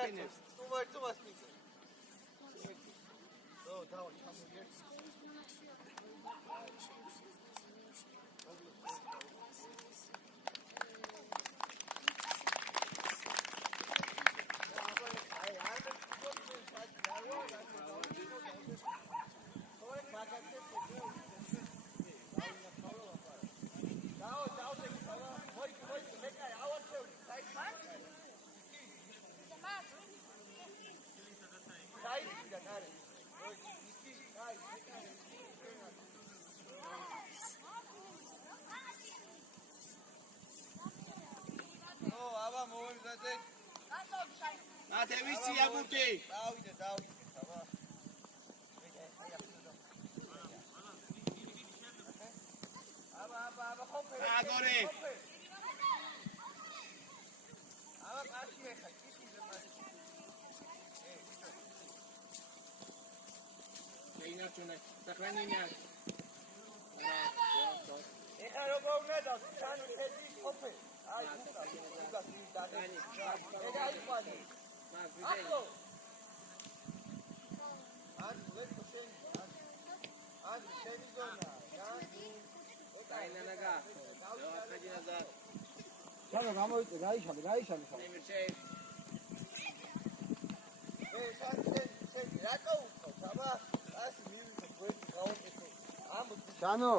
ჩამოდინებს. თუ მოიწვას მიწა. დავა ჩამოიერთ. Ate visi abuti. Davide. Aba khophe. Agore. Aba qarshi ეხა კისიზე მაშინ. Ეინარჩუნე. საქმენია. ეხა როგორ უნდა დავთ? თან შედი ხოფე. აი უკა დაგენი. ეგ აიყვანე. Აკო. ანუ ვეთო შენი. ანუ შენი ზონა. აინანაგა. დავაჭინაზა. ჩალო გამოიწე, გაიშალე. ნემირჩე. შენ რატო უწყობ? აბა, ასე მივიღო გვერდი გავაკეთე. ჩანო.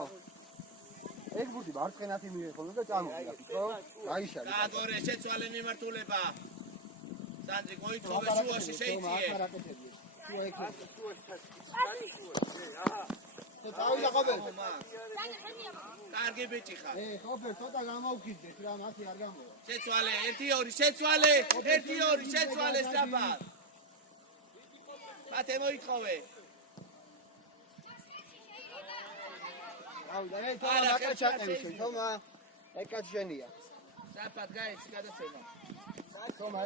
ეგ ბუდი მარცხენათი მიიღო და წამოვიდა, ხო? გაიშალე. აგორე შეცვალე მიმართულება. სანდრი მოიწოვე შუაში შეიძლება. დავიდა ყოფილ. კარგი ბიჭი ხარ. ყოფილ, ცოტა გამოვკიდეთ რა, მასი არ გამოვა. შეცვალე 1-2 შეცვალე 1-2 შეცვალე სწრაფა. მათე მოიწოვე. დავიდა, თომა აკაჩატები, თომა. ეკაჩენია. სწრაფად გაიცი გადაცემა. თომა.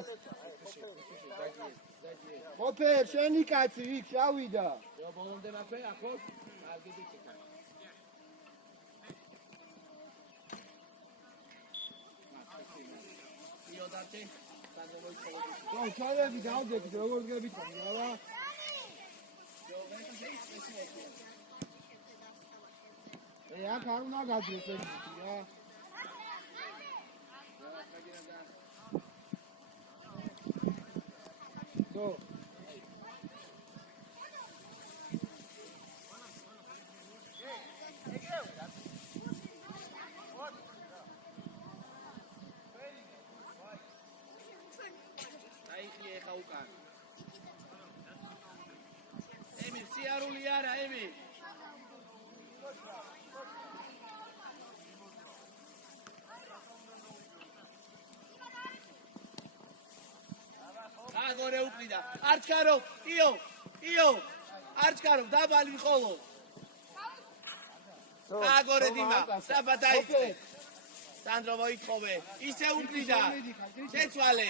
ყოფილ, შენი კაცი იქ შავიდა. ბოლომდე მაქვე ახოს კარგი ბიჭი ხარ. იოდარტი ხო, ჩალები დავდეთ, როგორ გებით რა. აქ არ უნდა გაძრეს ეს რა. დო ემი სიარული არა ემი აგორე უყიდა არჩქარო იო არჩქარო დაბალი ხოლო აგორე დიმა საფა დაიწე სანდრო მოიწოვე ისე უყიდა შეცვალე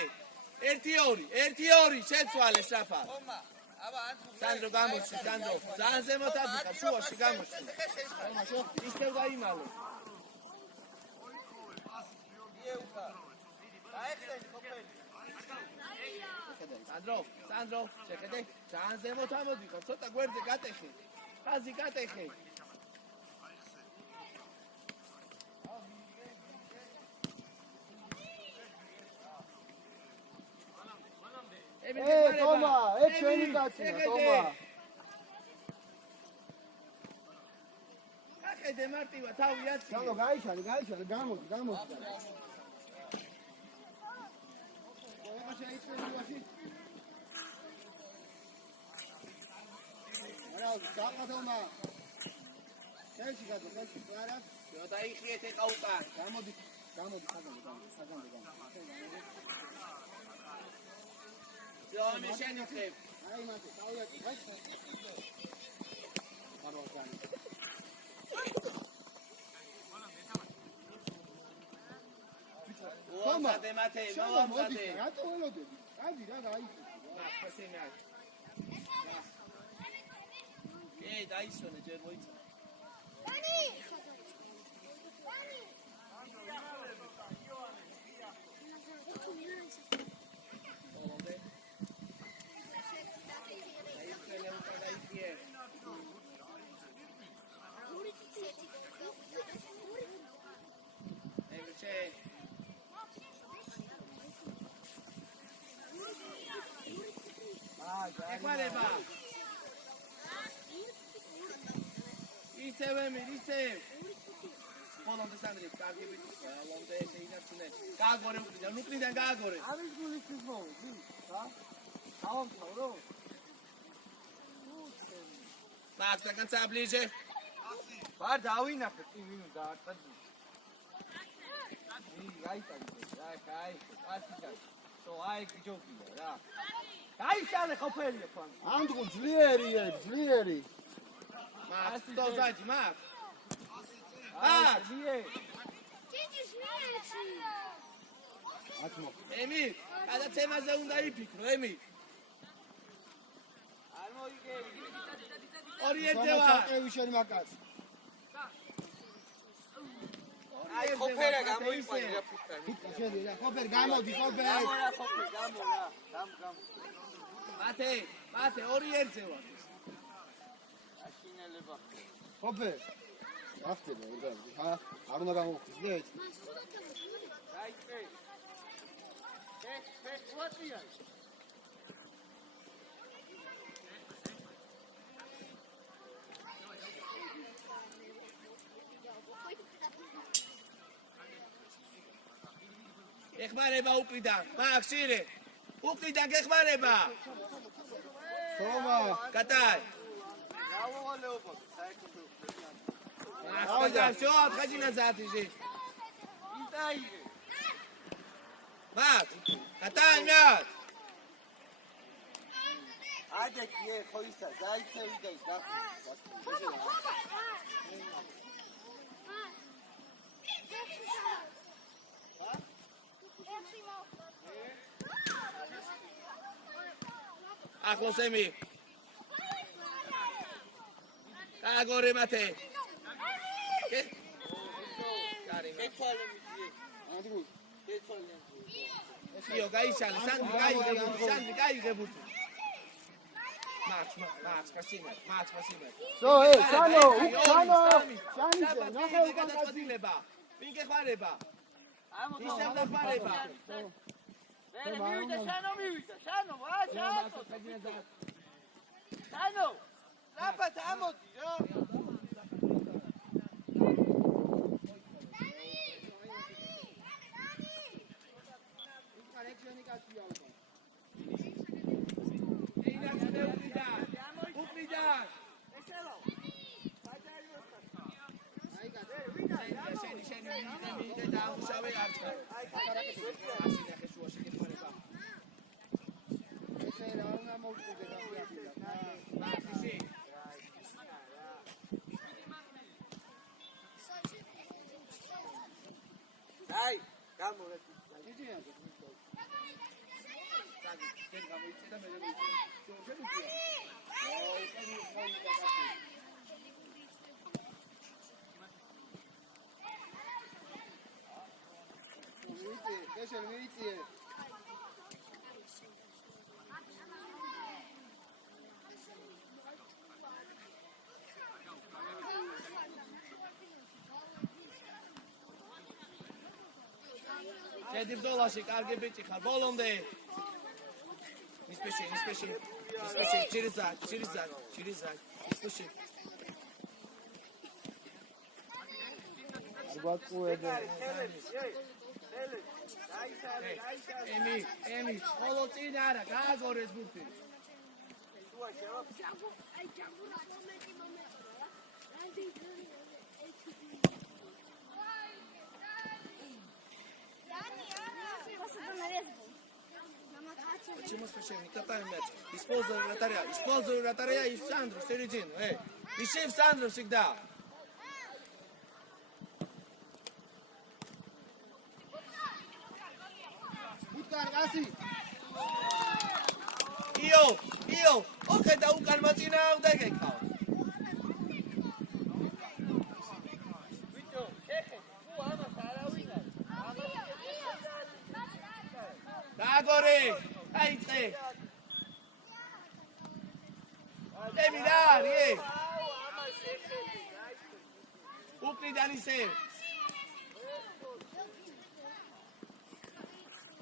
1-2 შეცვალე საფა სანდრო გამოსი სანდრო ზანზე მოთაბიკა შუაში გამოსი ისე გაიმალე სანდრო შეხედე ზანზე მოთამოდიკა ცოტა გვერდზე გატეხე ხაზი გატეხე თომა, ეს შენი კაცია, თომა. ახედე მარტივა თავი აცი. ჩალო, გაიშალე, გამოდი. ყველა შეიძლება ვაში. არა, დაყათომა. შეიძლება გადო, არა. დაიხიეთ ეხა უკან. გამოდი, საგანდა. ზომი შენიწებ. აი მათე, თავი მოამზადე მათე, მოამზადე. რატო ველოდები? გადი რა გაიწი. ხასენა. დაისვენე ჯერ მოიწა. დანი! ეხმარება. ისევ ემილ, ისევ. ბოლომდე სანდრი, კარგი ბიჭი, ბოლომდე ესე ინარჩუნე. გააგორე უკრიდან გააგორე. ამის გულისთვის მოვიდი, ხა? დავამთავრო. Max, dann kannst du ablegen. War დავინახე, კი ვინ უნდა არტაძი. გაიტანე, რა, კაცი. თო აი გიჯობია რა. გაიშალე ყოფილია თქვენ. ანდღუ ძლიერი. Max, დოზაჯი, Max. აი, ძლიერი. ათმო. ემილ, გადაცემაზე უნდა იფიქრო, ემილ. არ მოიგები. ორი ერთზე ვარ. შენ მაკაც. აი, ყოფერა გამოიყვანე რა ფუტკარი. შენ რა, ყოფერ გამოდი, ყოფერ. გამორა ყოფერ, გამორა. მათე, ორი ერთზე ვარ. აშინელება. ყოფერ. ახტება, ხა? არ უნდა გამოვხიზდეთ? დაიწე. ვატია. ეხმარება უკრიდან, Max, ირე. უკრიდან გეხმარება. ხომა. კატაი. დავოვალეობა, საერთოდ. Max, всё, отходи назад иди. იტაირე. Max, კატაი мяч. ადეკი ხო ისა, დაიწევი და გახი. ახლოს ემი. გააგორე მათე. კე? ეცალე მიდი. ანდღუ. ეცალე. იო, გაიშალე, სანდრი, გაიგებუთი. Max, Casime. სო, სანო, შანიზე, ნახე უკან გადაწყვეტილება. ვინ გეხმარება? ისევ დახმარება. მივიდა, შანო, აჩაო. შანო, რაფათ ამოდი რა. უკრიდან. შენი მიდე და უშავე არჩა. ასინახე შუაში გეხმარება. ესე რა უნდა მოვკვიდე და მათი. აი, გამორე. δεν გამოიწედა მე მოიწედა. მიიწიე. შედი ბრძოლაში, კარგი ბიჭი ხარ, ბოლომდე. Низпеши, через зад, низпеши. Арбатқуэдэ. Еми, ხოლო წინ არა, გააგორეს ბურთი. Почему спешим? Не катаем мяч. Используй вратаря и Сандру в середину. Ищи в Сандру всегда. Io, ok, da un calmatina un dege kao. Dagore, aitre. Emirari. Ukri danise.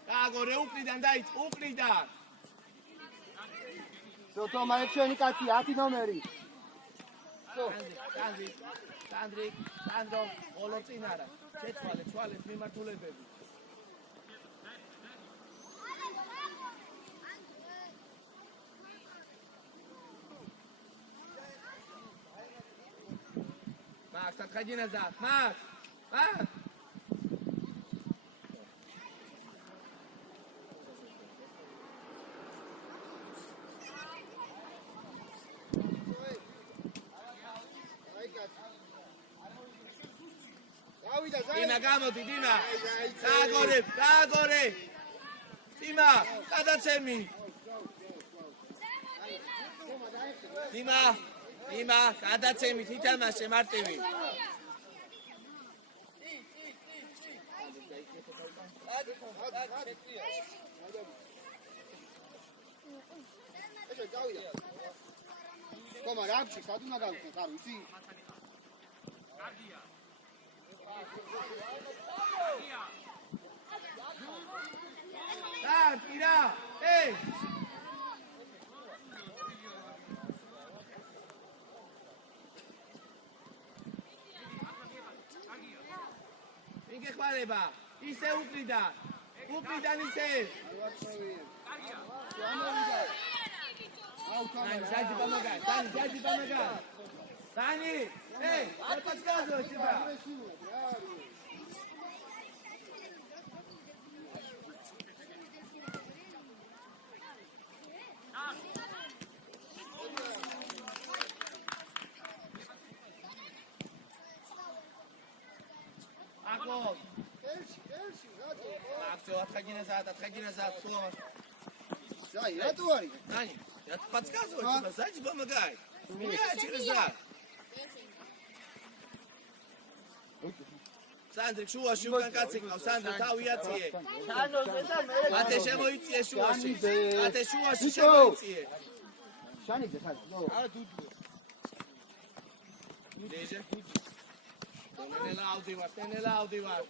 Dagore, ukri dan dait, ukri dan. Всё, Тома, ეს შენი კაცი, 10 ნომერი. Всё. სანდრი, სანდრო, ბოლო წინ არა. შეცვალე, ცვალეთ მიმართულებები. Max, отходи назад. Max! Max! Dina, გამოდი, Dina. გააგორე. Dima, გადაცემი. Dima, გადაცემი, თითამაშე მარტივი. Тома, რამში, სად უნდა გავიქნე, ხარ, იცი? Tira! Ei! იგეხმარება, ისე უპრიდან ისე. Dani, pomagaj. Dani, ej, не подсказывай себя. Аков. Так, все, отходи назад, Слова. Да, я творю. Дани, я подсказываю тебе, сзади помогай. Меня через зад. Сандри, შუაში უკან კაცი ყავს, Სანდრი, თავი აციე. ათე შემოიწიე შუაში. ათე შუაში შემოიწიე. შანიძე ხარ? არა, დუდუ. დეჟე. ტენელა ავდივარ.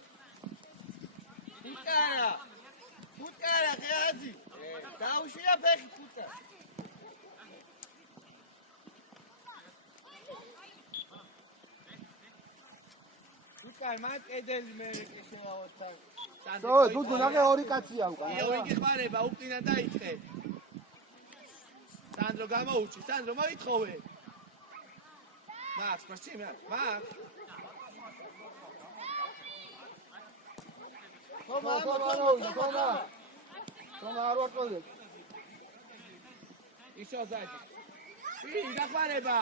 ფუტკარა, ხეაძი. დაუშვია ფეხი ფუტკარა. Ai, mai edel mereke შევავოცა. So, დუდუ ნახე ორი კაცია უკან. იგეხმარება, უკნიდან დაიწყე. სანდრო გამოუჩი, სანდრო მოითხოვე. Max, პროსიმა, Max. Тома, არ ვარწოდე. ისო ზადი. იგეხმარება.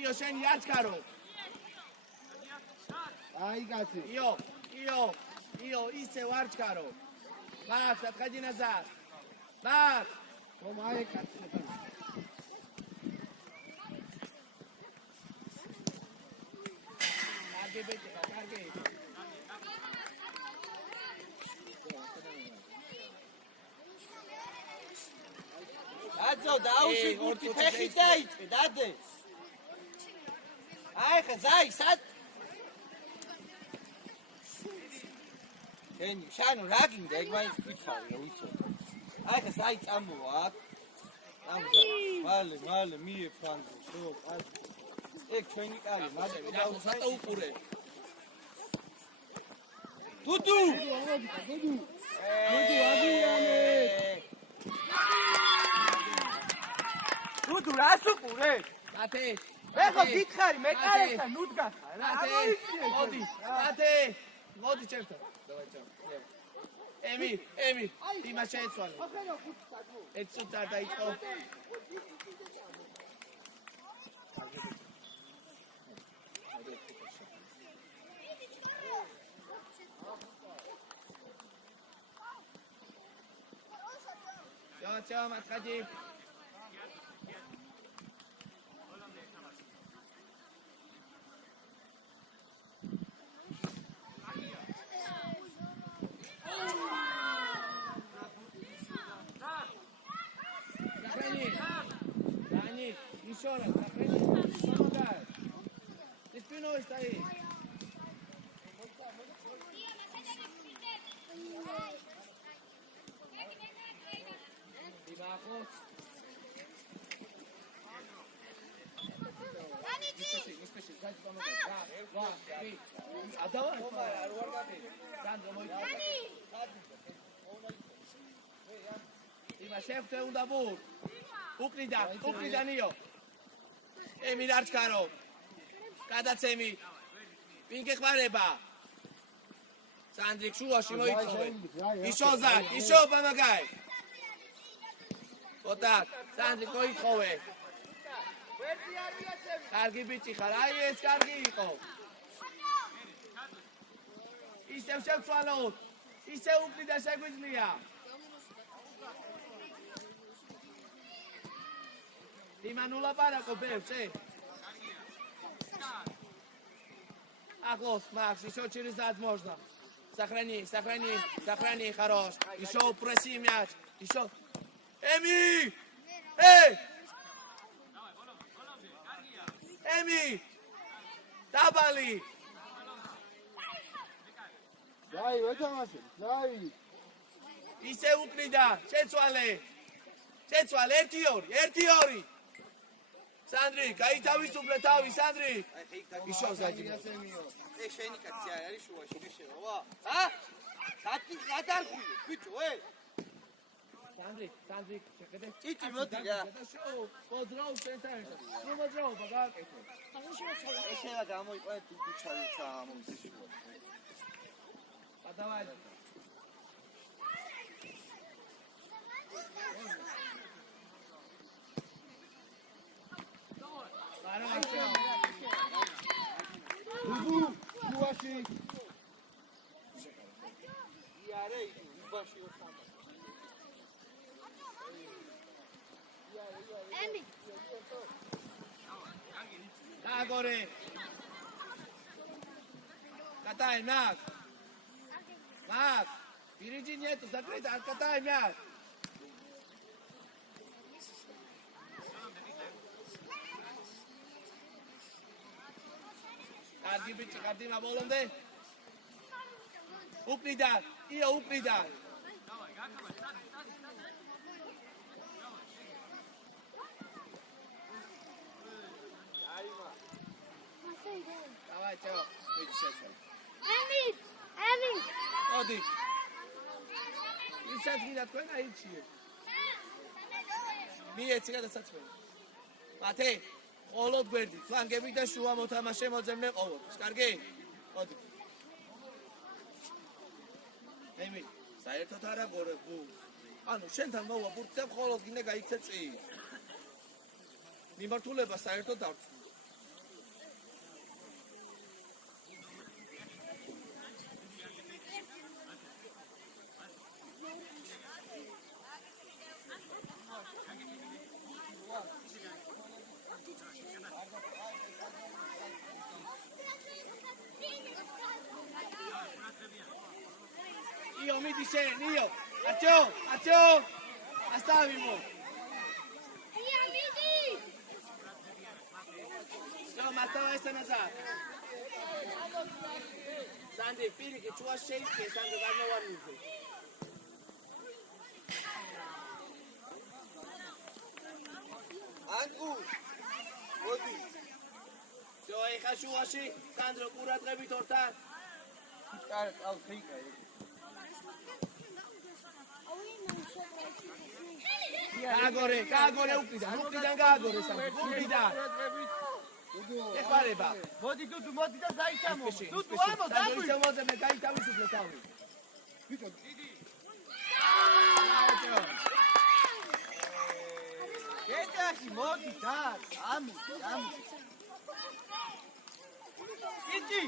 იო შენი არჩქარო. Ai, каци. Ио, ისე ვარჩქარო. Max, отходи назад. Max, Тома, ai, каци. კარგი. აძო, დაუში გუთი ფეხი დაიწყე, დადე. აი ხა, ზაი, სად Ენი, შანო რა გინდა, ეგ მაინც გითხარი, რა ვიცოდი. აი ხა საი წამოვა აქ. მალე მიე ფრანგო, ხო, აი. ეგ ჩვენი კარი, მადე სატა უყურე. დუდუ, აგიანე. დუდუ, რას უყურე? ათე. ეხო გითხარი, მე კარესთან ნუდგახარ, რა. მოდი ჩემთან. Давай чам. Еми, იმას შეეცვალე. ეცუთა დაიწყო. Чам, отходи. Еще раз, помогай. Ты спиной стоишь. ეხლა შეხვდე უნდა ბურ. უკრიდან იო. ემი რარჩქარო. გადაცემი. ვინ გეხმარება? სანდრიკ შუაში მოიწოვე. ისო ბამაგაი. ოტა, სანდრიკ მოიწოვე. კარგი ბიჭი ხარ, აი ეს კარგი იყო. ისევ შევცვალოთ. ისევ უკრიდან შეგვიძლია. იმანულა პარაკო ბევრზე. Ახლოს, Макс, еще через зад можно. Сохрани, хорош. Еще проси мяч. Еще. Эми! Эй! Эми! Табали! Дай, ვეთამაშე, дай. ისე უკრიდა, შეცვალე, 1-2. Sandri, გაითავისუფლე თავი, Sandri. ისო ზაჯი. ეს შენი კაცი არის შუაში, შევა. ჰა? სათი გადარგვი, ბიჭო, Sandri, შეხედე. ჭიჭი მოდი რა. პოდროუ ცენტრალ. ნუ მოძრაო, ბაგაკეთე. ესელა გამოიყვანე დუჩალიცა ამოიცი შუა. Давай. ბუბუ, შუაში. იარე, უბაში ოხანა. ემი. Agore. Катай мяч. Макс, впереди нету, закрыто, откатай мяч. Карги бичи, картина болонде. Упридан, ио упридан. Давай, Тео, иди сейчас. ემი. Ოდი. ისაც გინდა თქვენ აიჩიე. მიეცი გადასაცმელი. მათე, ყოლოდ გვერდი, ფლანგები და შუა მოთამაშე მოძებნე ყოლოდ. კარგი? ოდი. ემი, საერთოდ არა გორე ბურს. ანუ შენთან მოვა ბურს და ყოლოდ გინდა გაიქცე წინ. მიმართულება საერთოდ დავწვი. Io mi dicen, io. Acción. Hasta mismo. No, ma stava esta nazar. Sandi, pili che tu hai che Sandi va no one. ანკუ. მოდი. Jo, ეხა შუაში, სანდრო ყურადღებით ორთან. კარ, წავ ხიკა. გააგორე უკიდან გააგორე Sandi, უკიდან. ეხარება. მოდი დუდუ, მოდი და დაიჭამო. დუდუ, ამო, Sandi, ისე მოძებნე, გაითავისუფლე თავი. ბიჭო, გეტაში მოდი და ამი. ჭიჭი,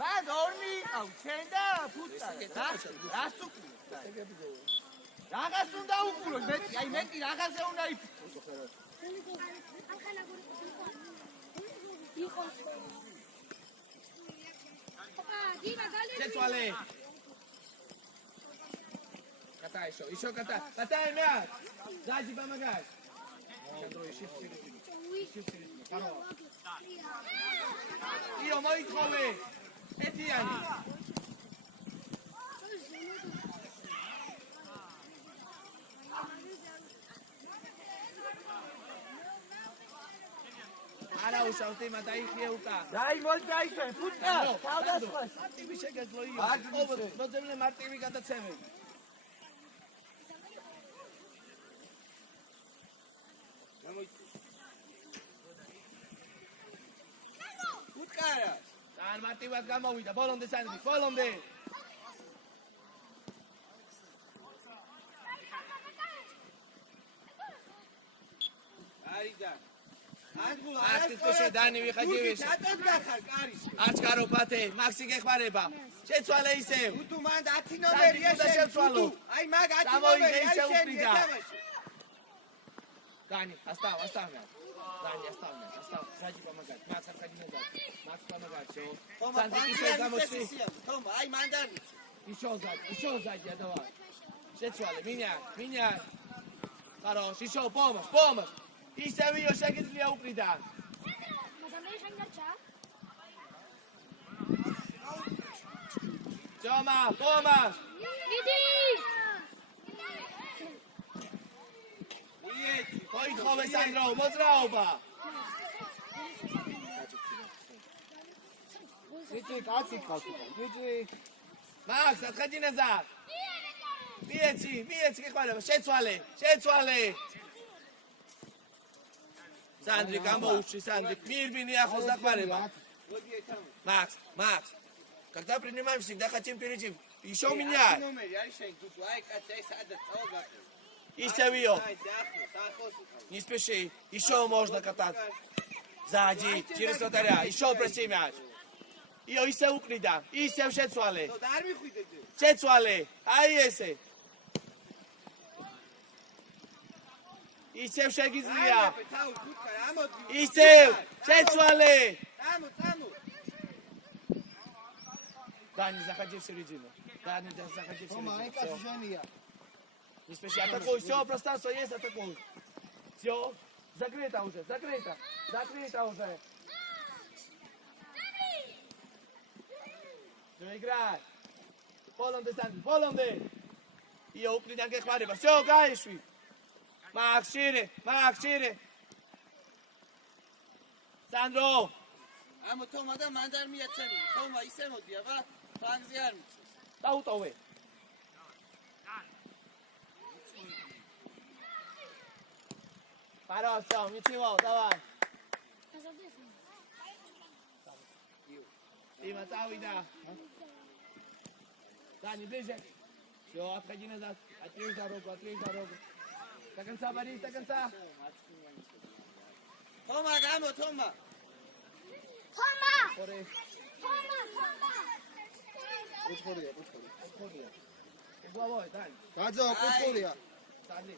მაგ ორნი აუ შენ და ფუტა. რას უკრო? რაღაც უნდა უკრო, მეტი რაღაცე უნდა იფუტო. შეცვალე. Катай еще катай. Катай мяч. Сзади помогай. Io мои come. Этиани. არა უშავთი მათაიხია უკა. დაი მოძაიხე, ფუტკა, თავდასხმას. მარტივი შეგეძლო იო. მოძებნე მარტივი გადაცემები. Utkara. წარმატებად გამოვიდა, ბოლომდე სანდრი, ბოლომდე. Arida. აქტივში დანი ვიხაჯევი. ჩატოდ გახარ კარის. არჩკარო ფათე, მაქსი გეხმარება. შეცვალე ისევ. უთუ მან 10 ნომერია შეცვალო. აი მაგ 10 გამოვიდა ნომერი ისევ აი შენი უფრიდა. ეთამაში. Dani, оставь. Dani, оставь. Сзади помогать. Макс, отходи назад. Макс, помогать. Все. Тома, Сандик, еще замочи. Тома, ай мандарница. Еще сзади, давай. Шецвали, меняй. Хорош, еще помощь. И Савио шагизлия уприда. Тёма, помощь. Поехали, Сандро, მოძრაობა. ვიჭი კაცი ყავს უკან. ვიჭი Макс, отходи назад. Მიეცი, გეხმარება, შეცვალე. Сандри, გამოუშვი, Сандри. Мирбини ახლოს დახმარება. მოდი ეთამა. Макс. Когда принимаем, всегда хотим перейти. Еще меняй. ნომერი არის შენ თუ აი კაცი აი სადაც წავაგა. И Савио. აი ახოს. Не спеши. Еще можно катать. Сзади, через вратаря. Еще прости мяч. Ио, и се укрида. И се შეცვალე. და არ მიხვიდეთ. შეცვალე. აი ესე. ისევ შეგიძლია. თავი თუქა ამოდი. ისევ შეცვალე. Таму. Дани, заходи в середину. Заходи в თომა აი середину. კაცი Всё. ჟენია. Не спеши, атакуй. Все, пространство есть, атакуй. Все. Закрыто уже. Все, играй. Полонде. Ио, укрიდან გეხმარება. Все, გაიშვი. Макс, шире. Сандро. ამო თომა და მანდ არ მიაცემი. თომა ისე მოდია, აბა ფანგზე არ მიწევს. დაუტოვე. Хорошо, ничего, давай. Дима, წავიდა. Дани, ближе. Все, отходи назад. Отрежь дорогу. До конца, Борис, до конца. თომა გამო თომა. Борис. კუთხურია. Угловой, Дани. გაძო კუთხურია. Сандри.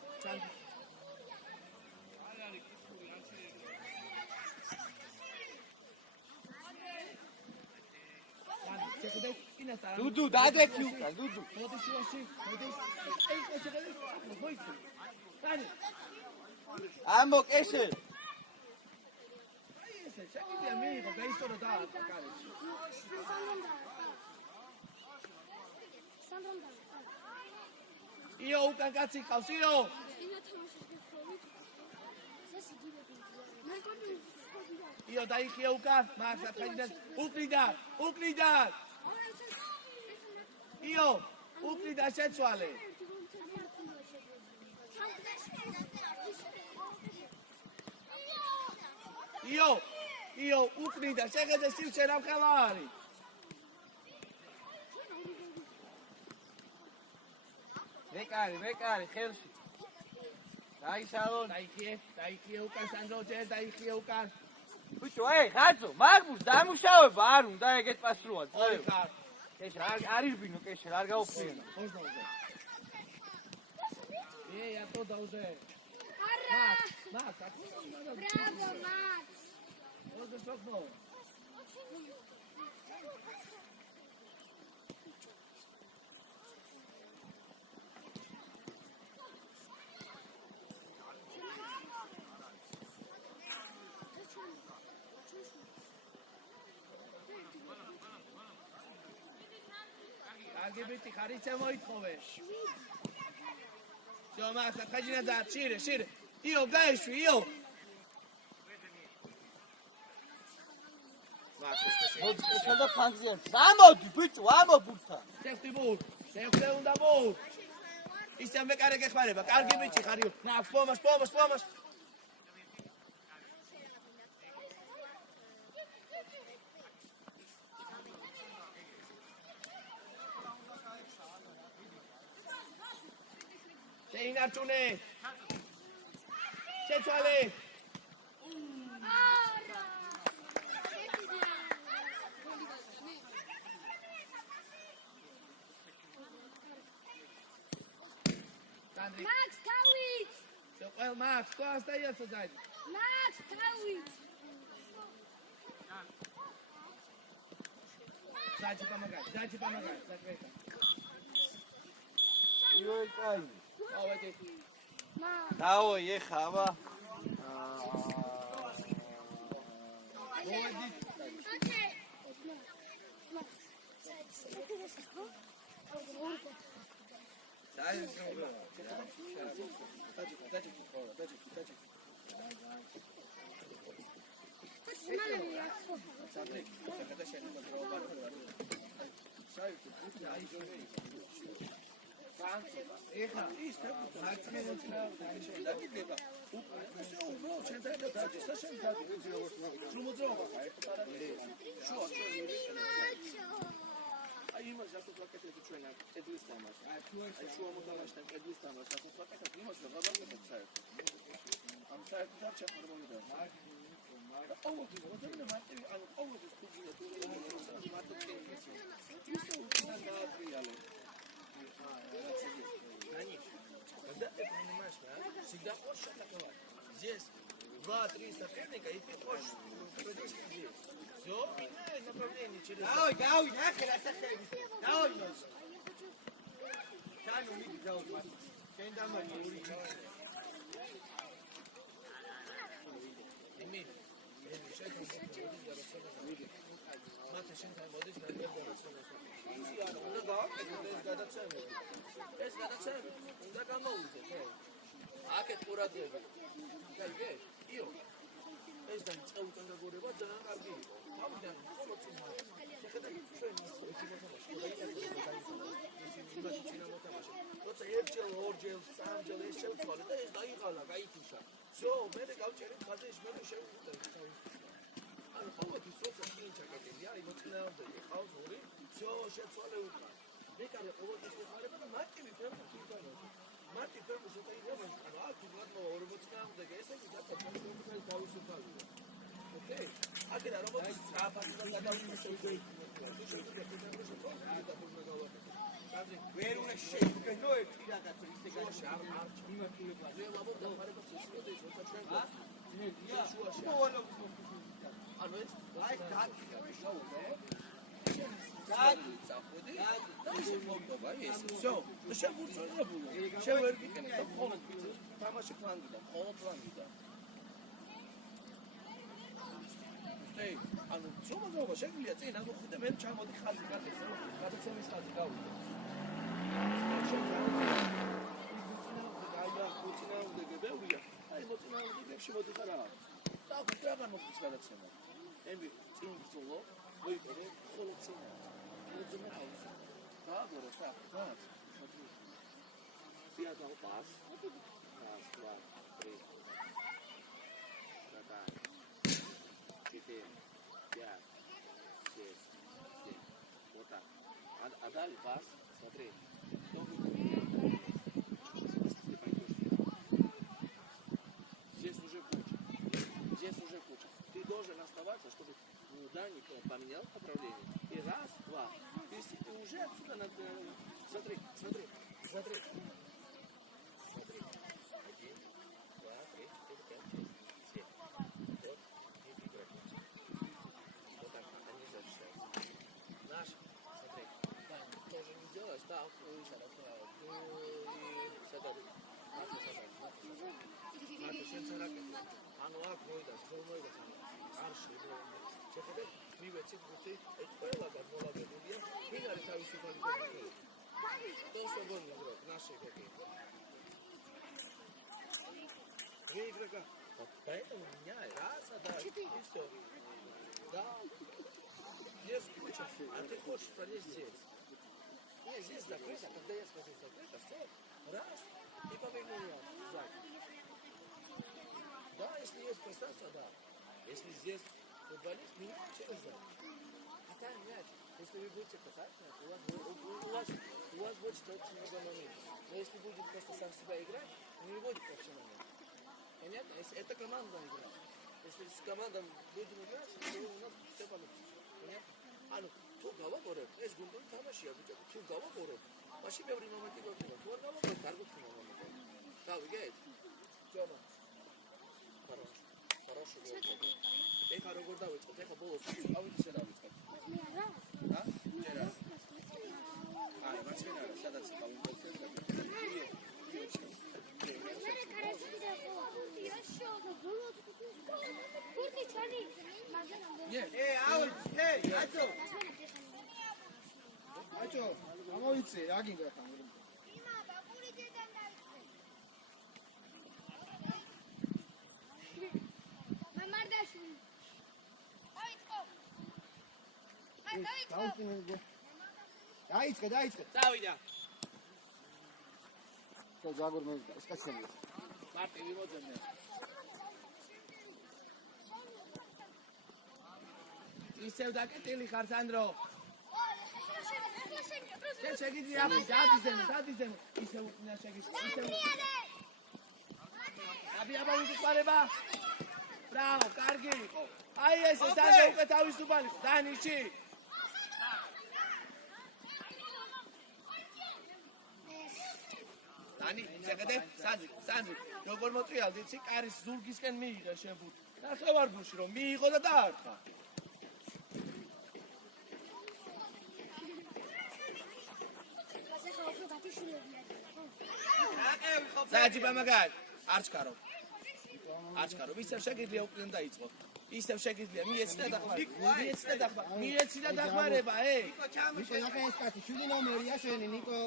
დუდუ დაგლექი უკან, დუდუ. ამო კესე. იო უკან კაცი ყავს, იო. იო დაიხია უკან, მაგ საქმიდან უკრიდან. იო, უკრიდან შეცვალე. იო, უკრიდან შეხედე სივჩე რა მხელა არის. მეკარი ხელში. დაიშალონ. დაიხია უკან სანდრო ჯერ დაიხია უკან. ბიჭო, აი, ხაცო, მაგმუს დამუშავება არ უნდა ეგეთ პასროა, ორი წავ. ხარ. კეშ არ ირბინო, კეშ არ გაუფრინა. Можно уже. Я туда уже. Макс, Браво, Макс! вот за окно. აგებითი ხარიცე მოითხოვე. Всё, Макс, отходи назад, шире. Ио, გაიშვი, იო. Макс, ხოდა ფანგზე არ. ამოდი, ბიჭო, ამო ბურთა. შეხტი უნდა ბულ. ისე მეკარე გეხმარება, კარგი ბიჭი ხარიო. Макс, помощь. ინარჩუნე. შეცვალე. Max, თავით! Well, Max, класс остается сзади. Max, თავით! Сзади помогай, закрыто. იოე კაი. Давайте. დაო ეხავა. აი იმას რასაც ვაკეთებ ჩვენ აქ კედლის თამაში. აი შუა მოდალაშთან კედლის თამაში, რასაც ვაკეთებ იმას რა გავაკეთებ საერთოდ. ამ საერთოდ არ ჩახმარებოდა. და ყოველთვის როდესაც მარტივი, ანუ ყოველთვის თუგია თუ მარტო კედლის. ისე უკან დაატრიალე. Они, когда это понимаешь, да, всегда хочешь атаковать. Здесь 2-3 соперника, и ты хочешь провести здесь. Все, меняй направление через... Давай, нахер, отсахай. Давай, нос. Дай, умеет, давай, мать. Кем дамай, не урить. Ими, решай, там, მათე შენთან მოდის გადაგაცემოს. უნდა გავაკეთოთ ეს გადაცემა. ეს გადაცემა უნდა გამოვიდეთ, ხო? აქეთ ყურადღება. გაიგე? იო. ეს და წეულთან გაგორება ძალიან კარგი იყო. თავიდან ხოლო წინა. შეხედე ჩვენ ისეთი მოთამაშე. იმაში წინა მოთამაშე. როცა ერთჯერ, ორჯერ, სამჯერ ეს შევცვალე და ეს დაიღალა, გაითიშა. всё, მე გავჭერე ხაზე ის მე შევწევ. ანუ ყოველთვის როცა წინჩა კეთილია, აი მოწინააღმდეგე ყავს ორი, всё, შეცვალე უკან. მეკარე ყოველთვის მოხარება და მარტივი ფერმას იგანოს. მარტივი ფერმას უტაიღება, ანუ აქ უბრალოდ ორი მოწინააღმდეგე, ესე იგი დაწესებული თავისუფალია. ოკეი? აქედა რომელიც საფასი და გადავიმუშავე. ვერ უნდა შეიგნო ერთი რაღაცა ისე გაჩვენა. იმართულება. მე ლაბო დახარებას ისწრებს როცა ჩვენ შუაში. ანუ ეს აი გაკიდა შოუმე. წახვედი და ისე მომდობა ეს. всё, შემოწონებული. შევერგიკენ და ხოლმე თამაში ფლანგიდან, ხოლმე ფლანგიდან. ey, ანუ ზოგადად შეგვიძლია წინ ანუ ხვიდე მე ჩამოდი ხაზი გაკეთე, გადაცემის ხაზი გავიდე. აი მოწინააღმდეგეებში მოდიხარ რა. და უკვე აღარ მოხდეს გადაცემა. ემი წინ ბრძოლო, მოიწერე ხოლმე წინ. მოძმე ხავს. გააგორო ხა, რა. სიადა პას. პას, რა, ტრე. და 4, 5, 6, 7. Вот так. Отдали пас, смотри. Здесь уже куча. Здесь уже куча. Ты должен оставаться, чтобы Дани поменял направление. И раз, два. Если ты уже отсюда надо... Смотри, смотри, смотри. Смотри. 1, 2, 3, 4, 5, 6, 7. Вот. И игроки. Вот так. Они защищаются. Наш, смотри. Да, тоже не делай ставку и сарафа. И садады. Маты шенцарак. ანუ აქ მოიდა, ზოლმოიდა. არში. შეხედე, მივეცით გუთი, ეს ყველა გამოლაგებულია. ვინ არის თავისუფალი კოპი? და სოგონი игрок, наш игрок. Вы игрока. Поэтому меняй, раз, а да, и все. Да. Здесь куча, а ты хочешь пролезть здесь. Нет, здесь закрыто, когда я скажу закрыто, все, раз, и повернула сзади. Да, если есть пространство, да. Если здесь футболист, не через сзади. А там мяч, если вы будете катать, у вас будет очень много моментов. Но если будет просто сам себя играть, не выводит вообще на него. Понятно? Если эта команда играет, если с командой будем играть, то у нас все получится. Понятно? А ну, თუ გავაყურებ, ეს გუნდური თამაშია ბიჭო. თუ გავაყურებ, მაშინ ბევრი მომენტი გვაქვს. თუ არ გავაყურებ, კარგად მომენტი. გავიგეთ? ჯომა. хорошо გავიგეთ. ეხა როგორ დავიწყოთ? ეხა ბოლოს ავით ისე დავიწყოთ. ჰა? ჯერა. აი, მაშინ არა, სადაც გავიმოწევ და აჭო, ამოვიცე, რა გინდა ხან? მამარდაშვილი. დაიწყო. დაიწყე. წავიდა. ხო, ზაგორ მე ესკაცენია. მარტივი მოძებნე. ისევ დაკეტილი ხარ სანდრო. შეგიძლია დადიზენ. ისევ უნდა შეგიძლია. აბა ვიყარება. ბრავო, კარგი იყო. აი ესე სანდრო უკვე თავისუფალი ხო? დანიში. Ani, შეგედე, სანდრი, როგორ მოწიალდი, იცი, კარის ზურგისკენ მიიღე შენ. ნახევარგულში რომ მიიღო და დაარტყა. საჯიბა მაგარ, არჩქარო. ისევ შეგიძლია უკრენ დაიწყო. ისევ შეგიძლია, მიეცი და დახმარება, ნიკო, ნახე ეს კაცი, 7 ნომერია შენი, ნიკო.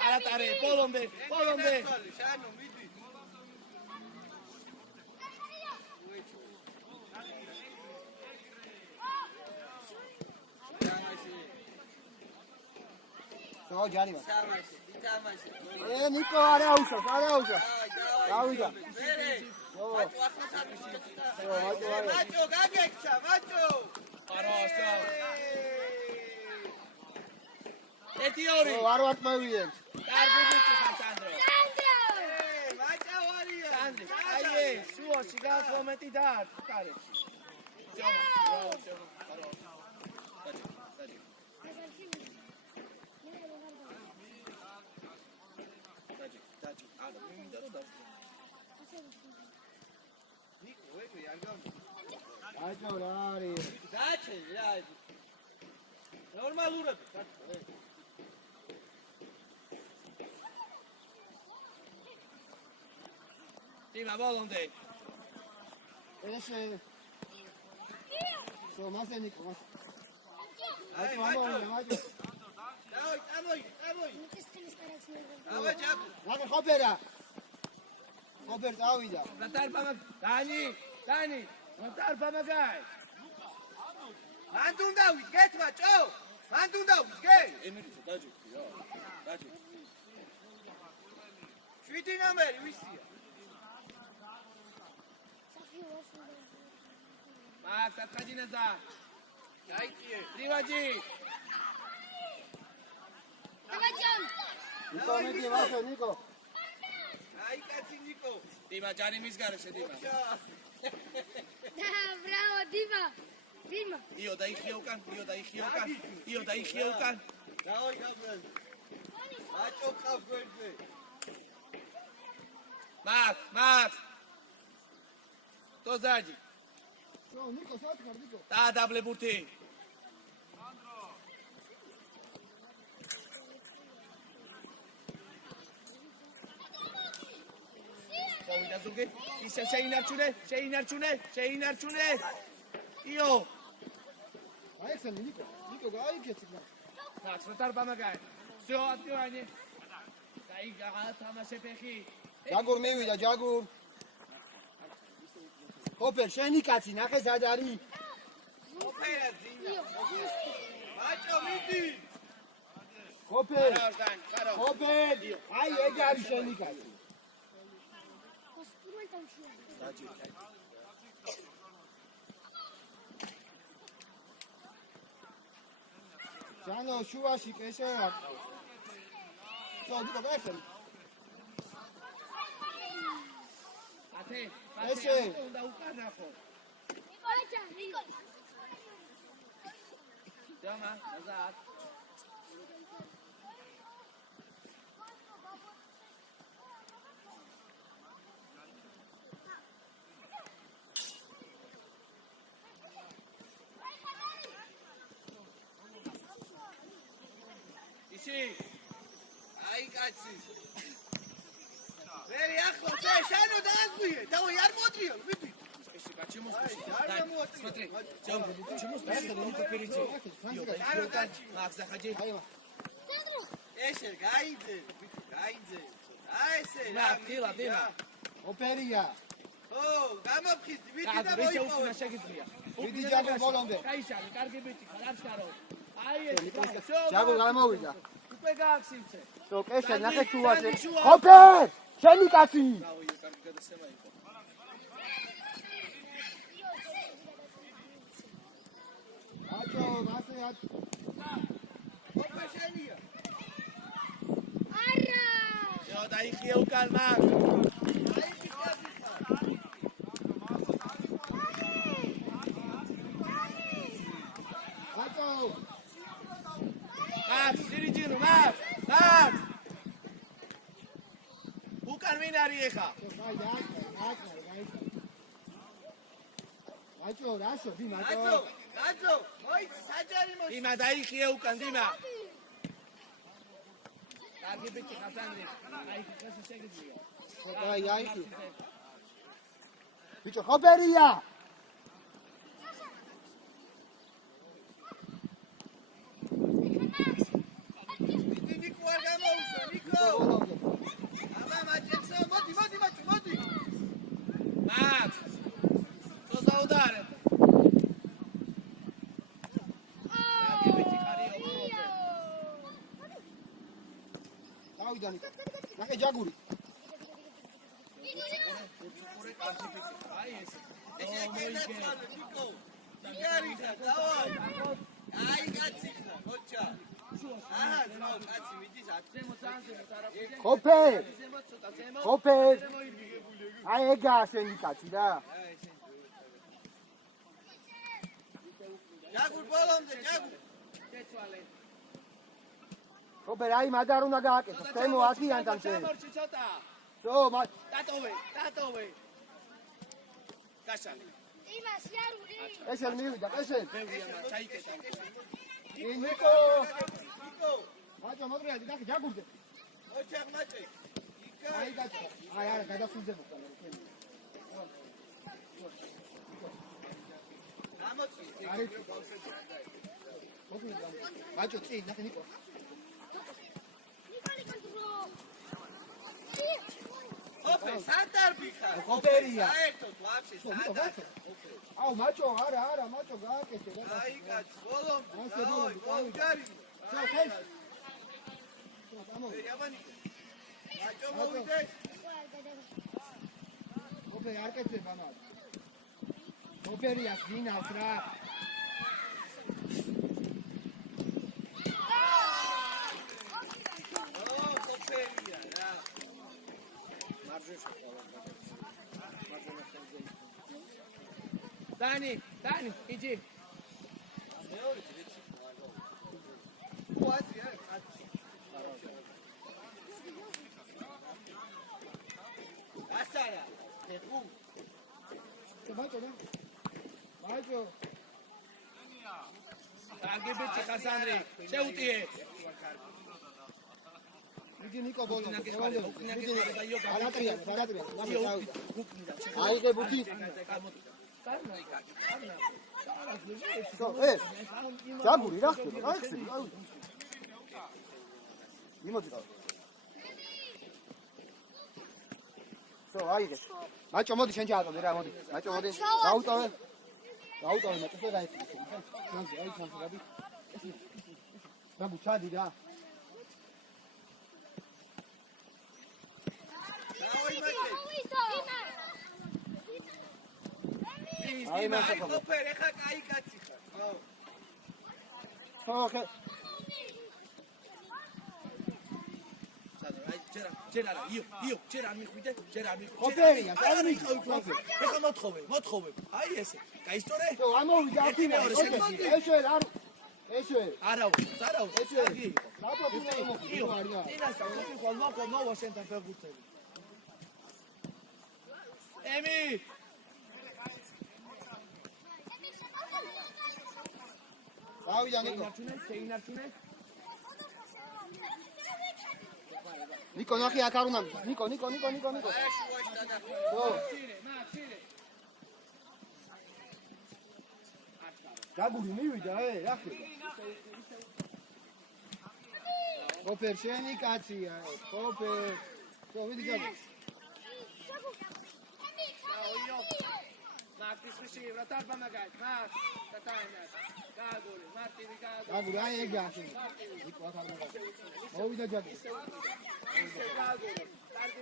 Aratare, polombe. Shano, midi. ხო, ჯარიმა. Sarmashi, ditamashi. ნიკო, არაუშა. დავიდა. Bere. ხო, Macho, gageksa, macho. Хорошо. ეტიორი. არ ვატმევიენ. კარგი ბიჭი ხარ სანდრო. Macho warrior. სანდრი, აი ეს, შუაში გაკომენტი დაარტყ კარებში. ჯომა. დაჭი. არა, მინდა რომ დავხო. Niko, wait, არ გავი. აჭო რა არის? დაჩე, რა. ნორმალურები, Prima volonte. ეს სო მასე ნიკო. აი, მაჭო. დავი, წამოი. აბა ჯაკუ. რა ხოფერა? ხოფერ წავიდა. Ratarpa Dani. Ratarpa magай. მან უნდა ვიდგეთ, მაჭო. მან უნდა ვიდგე. ემერიცო დაჯი. დაჯი. 7 ნომერი ვისია? Max, atkhadineza. დაიწიე. Rivaji. დავაჯან. ნიკო მეტი ვაშო ნიკო. აი კაცი ნიკო. Diva jani mis garaše Diva. Bravo, Diva. Io da ikhiokan. დავი გაბრალ. მაჭო ყავს გვერდზე. Max. To zađi. ნიკო სათხარ ნიკო. Da dable burti. Povida zurgi. Isem შეინარჩუნე. Io. აი ეს ნიკო. ნიკო გაიქეცი. Max, ratarpa magay. Всё, открывай. Дай თამაშე ფეხი. ჯაგურ მივიდა ჯაგურ. ხოფერ შენი კაცი ნახე სად არის? ოფერა ძინა. მაჭო მიდი. ხოფერ. Хорош. ხოფერ. აი ეგ არის შენი კაცი. Dađi. ჯანო შუაში კეშე აკავს. წოდიკო კეშე. ათე, ესე. უნდა უკანახო. Babacan, Nico. Dama, назад. Ищи. Ай, кაცი. ვერი ახლა შენო დაასვიე. დავი არ მოდრიო, ვიპი. Почему смотри, почему спрашивает, он поперечил. Мак, заходи. Эшер, гайдзе. Айсе, Дима. ოპერია. О, გამოფხიზ, ვიდი და მოიპოვე. ვიდი ჯაგო ბოლომდე. კაიშარი, კარგი ბიჭი, ხარამსკარო. აი ეს, ჯაგო გამოვიდა. უკვე გააქსივცე. თო კეშე ნახე შუაზე. ოპერ! შენი კაცი. რავი, კარგი გადასება იყო. აჭო, მასე აჭო. ოპერ შენია. Arra! Yo, დაიხია უკან მაგ. აჭო. მაგ, დირიჯინო, მაგ. მაგ. უკან ვინ არის ეხა? აჭო, რაშო, დიმა, Nacho, მოიც საჯარი მოიც. Დიმა დაიხია უკან, დიმა. კარგი ბიჭი ხასანდი. აი, ეს შეგიძლია. აი. ბიჭო, ოპერია. ნიკო არ გამოუშვა, ნიკო. აბა მაჭექსო, მოდი. მაგ. ზაუდარე. დავიდანი. ნახე ჯაგური. აი ეს. ესე გენაცვალე, ნიკო. დაგარიხა, დავაი. აი კაცი ხა, ხოჭა. აჰა, ძმაო, კაცი მიდის ათემოცანზე მოტარაფიზე. ოპერ. აი ეგაა შენი კაცი რა. ჯაგურ ბოლომდე, ჯაგურ. შეცვალე. ოპერ, აი მადარ უნდა გააკეთო. თემო აქიან დამჭე. ჩამორჩი ცოტა. ზო, დატოვე. გაშალი. Dima, siaruri. ესე მივიდა, ესე. ბევრია მაგ ჩაიკეტა. ნიკო. ნიკო. აჭო, მოდრია, დაკი ჯაგურზე. ოჩახ მაჭე. აი გაჭა. აი არა, გადასულდება ხოლმე. გამოწი. არის. აჭო, წინ, ნახე ნიკო. ოპე, სანდარბი ხარ. ოპერია. საერთოდ ვაფშე სანდარბი. აუ, მაჭო, არა, მაჭო, გააკეთე. აი კაც, ბოლომდე. მოსე ბოლომდე, ვაუჯარი. ჩა, ხეს. აბანი. მაჭო მოვიდეს. ოპე, არ კეთება მაგ. ოპერიას ვინავს რა. ოპერია რა. Dani, иди. Асара, ეხუ. მაჭო. კარგი ბიჭი ხასანდრი, შეუტიე. იგი ნიკო ბოლომდე. არატრია. აი ეგ ბუთი. ეს ჯაგური რა ხდება? რა ხდება? იმოდი ყავ. აი ეგ. მაჭო მოდი შენ ჩაატოვე რა მოდი. მაჭო მოდი. დაუტოვე მაჭო გაიქცე. აი ჩანს რა ბი. რა ბუჩადი რა. აი მასა ოპერ ეხა კაი კაცი ხარ. ხო. ჯერ არა, იო, ჯერ არ მიხვიდე, ჯერ არ მიხვიდე. ოფერია, არ მიხავი ფლანზე. ეხლა მოთხოვე. აი ესე. გაისწორე? თო ამოვიდა ერთი მეორე შემიძლია. ესე არ ესე არაუს. კარგი. რატო თუ მე იო, არია წინასა მოხი ხოლმე შენთან ფეხბურთელი. ემი გავიდა ნიკო შეინარჩუნე. ნიკო ნახე აქ არ უნდა ნიკო ო გაბური მივიდა რა ხდება ოფერ შენი კაცია ოფერ ხო ვიდი გაბური Marti sfisci, ratarba magari, Marti, tatana, gagole, Marti di gagole. გაბური აი ეგ ახი ნიკო აქ არ უნდა მოვიდა ჯადი Gagole, tardi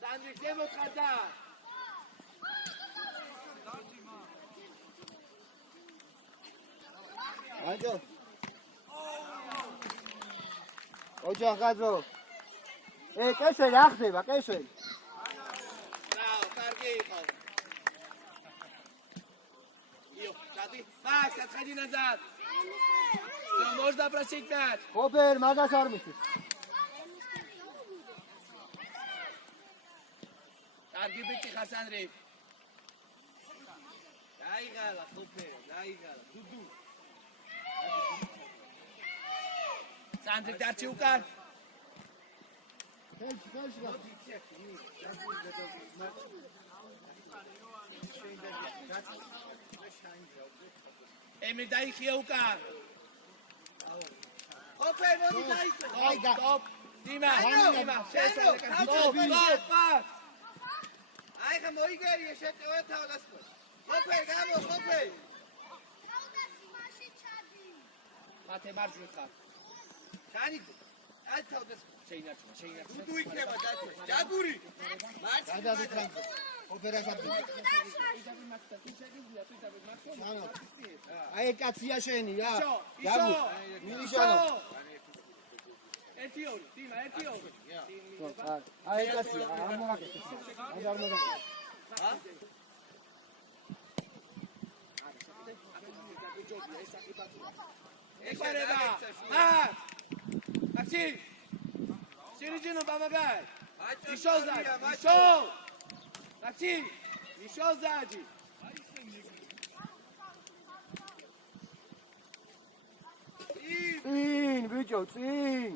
Sandri, devo trattare. აჯო ოჯახ გაძო კესე რა ხდება კესე Bravo, tardi. Io, Tati, Max, отходи назад. Все, можно просить мяч. ოფერ მაგას არ მისის Tardi, bitti, Hassandri. Dai, gala, Dudu. Sandri, darci un can. ხელში Emil, dai, chi è un can? Ok, non mi dai. Dai, dai. Stop. Dima, sceso. Stop, Stop. აი ხა მოიგერიე შეტევა თავდასხმა. ყოფე. Mate margiu ხარ. ჩანი აი თავდასხმა. შეინარჩუნა. თუ იქნება დაცვა. ჯაგური. გადადი ფრანკო ოფერას არ აი კაცია შენი რა გაბუ მინიშანო ერთი ორი, Dima, ერთი ორი. აი კაცია არ მოგაკეთე არ მოგაკეთე Equareba. Maxi. Sirigino Bamagai. Ишел сзади. Ишел. Maxi. Ишел сзади. წინ ბიჭო წინ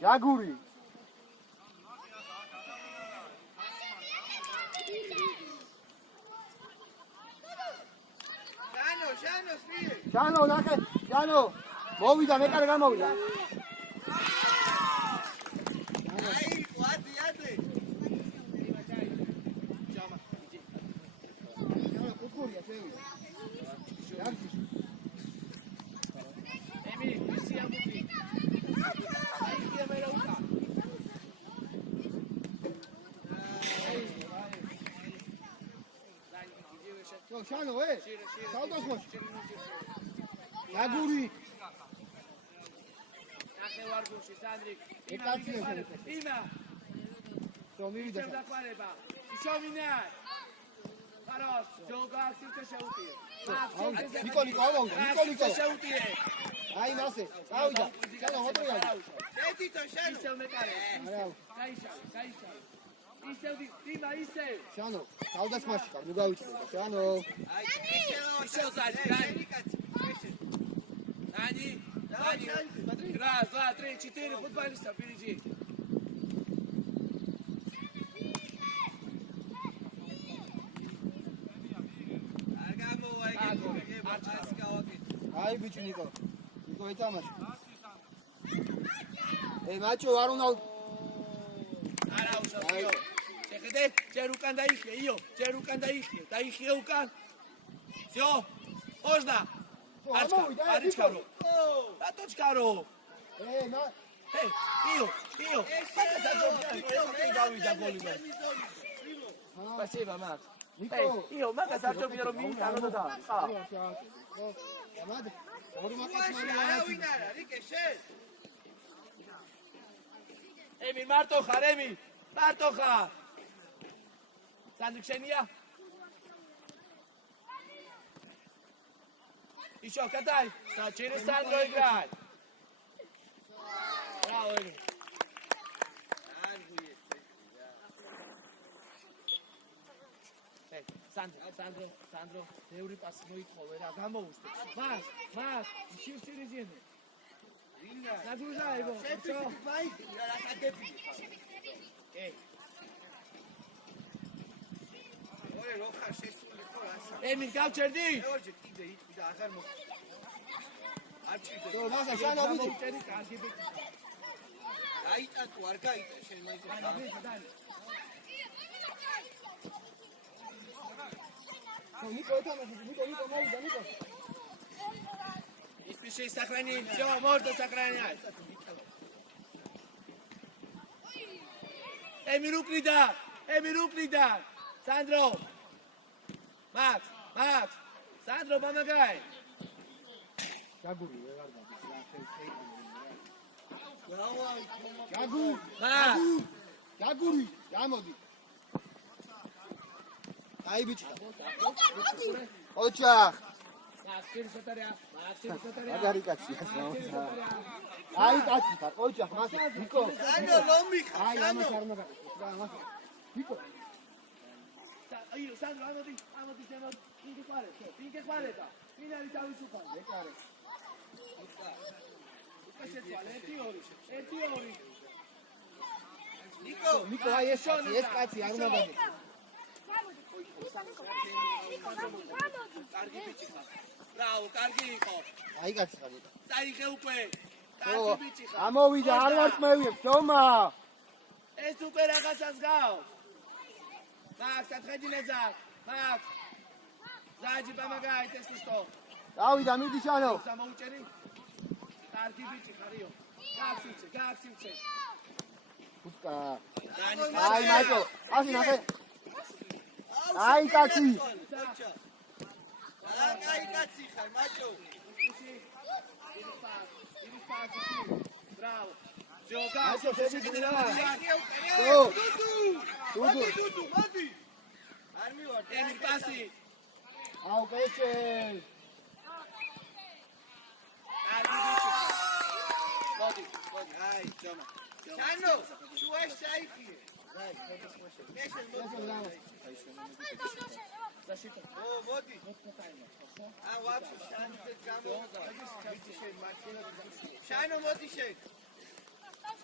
ჯაგური შანო ნახე შანო მოვიდა მეკარე გამოვიდა აი ყვადიადე კუკურია შევიდა Emi, sia così. Dai, via me la uca. შანო თავდასხმაში ჯაგური Anche Wargushi, Sandri. ეკაცია შენ Dima. მივიდა C'è da fare va. Iciominai. Хорош. Джога акција се утие. ნიკო Акција се утие. აი მასე გავიდა შანო მოტრია შეთითო შენ ისევ მეკარე. არა გაიშალე. ისევ Dima, ისევ. შანო თავდასხმაში ხარ ნუ გავიწევდა შანო აი ისევ ზადი, Dani. Смотри, раз, два, три, четыре футболиста впереди. აი ბიჭი ნიკო ეთამაშე მაჩო არ უნდა Araújo, Io. Შეხედე, ჯერ უკან დაიხია, იო, ჯერ უკან დაიხია უკან. Всё. Можно. Аричкаრო. Რატო ჩქარო? იო. Spasiba, Max. ნიკო იო, მაგას არ ჯობია რომ მიიტანო და ხა. ამადი ორი უაში მაკაცი არავინ არ არის რიკე შენ ემი მარტო ხარ, ემი. მარტო ხარ. სანდრიკ შენია? Еще катай. Через Сандро играй. Браво, Эми. Сандро, ბევრი პასი მოითხოვე რა, გამოუსწრე. მას, შირშირიზიენე. ნაგუჟაებო, შენ მაიგი რა საკეთები ოე რო ხარ შესული ხო რასა ემი, გავჩერდი? ორჯერ კიდე იტყვი და აღარ მო არ ჭირდება ხო მასა სანო ვიდი გაიტატო არ გაიტა შენ მაიგი ნიკო ეთამაში ნიკო მოვიდა ნიკო Не спеши, сохрани. Все, можно сохранять. Эми, рук не да. Сандро. Макс. Сандро, помогай. ჯაგური ვეღარ დავაი Макс. ჯაგური გამოდი აი ბიჭი ოჩახ Макс, через батарея. მაგარი კაცია აი კაცი ხარ ოჩახ მას ნიკო ანუ ლომი ხარ აი ამას არ მაგარი ნიკო Այո, Սանդრო, ամոդի ձենով ինքը կվար է դա, ինարի տավիս ուպան, եկար է։ Ուկաշեցվալ, էրդի օրի։ նիկո այ ես կացի არ მაგარი Კარგი ბიჭი ხარ. Բրավո, კარგი იყო. აი კაცი ხარ Წაიღე უკვე. Კარგი ბიჭი ხარ. ამოვიდა არ ვარ მევიებ ჯომა ეს უკვე რაღაცას გავს. Макс, отходи назад. Макс. Сзади помогай, если что. დავიდა მიდი შანო Самоучери. Карги бичи, харио. Гаксивче. ფუტკა აი მაიკლ ასი ნახე აი კაცი აი კაცი ხარ მაჭო Браво. Все, Гаксив, დუდუ მოდი არ მივარ Эмиль, паси. აუ კეჩე Карги бичи. Моди. აი ჯომა ჩანო შუაში ჩაიხიე ეშენ მოდი Защита. ო მოდი ა ვაფშე შანზე გამო შანო მოდი შენ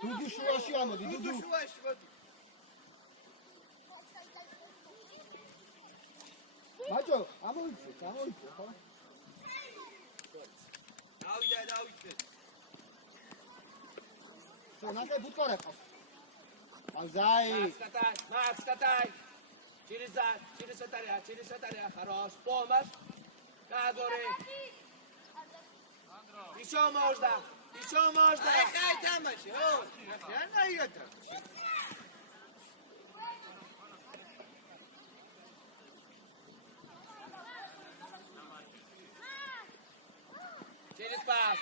დუდუ შუაში ამოდი დუდუ შუაში მოდი მაჭო ამოიცე ხო დავიდე ნახე ფუტკარა ყავს აზაი Макс, катай. Через батарея. Хорош. Помощь. Кагори. Еще можно. აი ხაი თამაში ო რა ნაირად რა Через пас.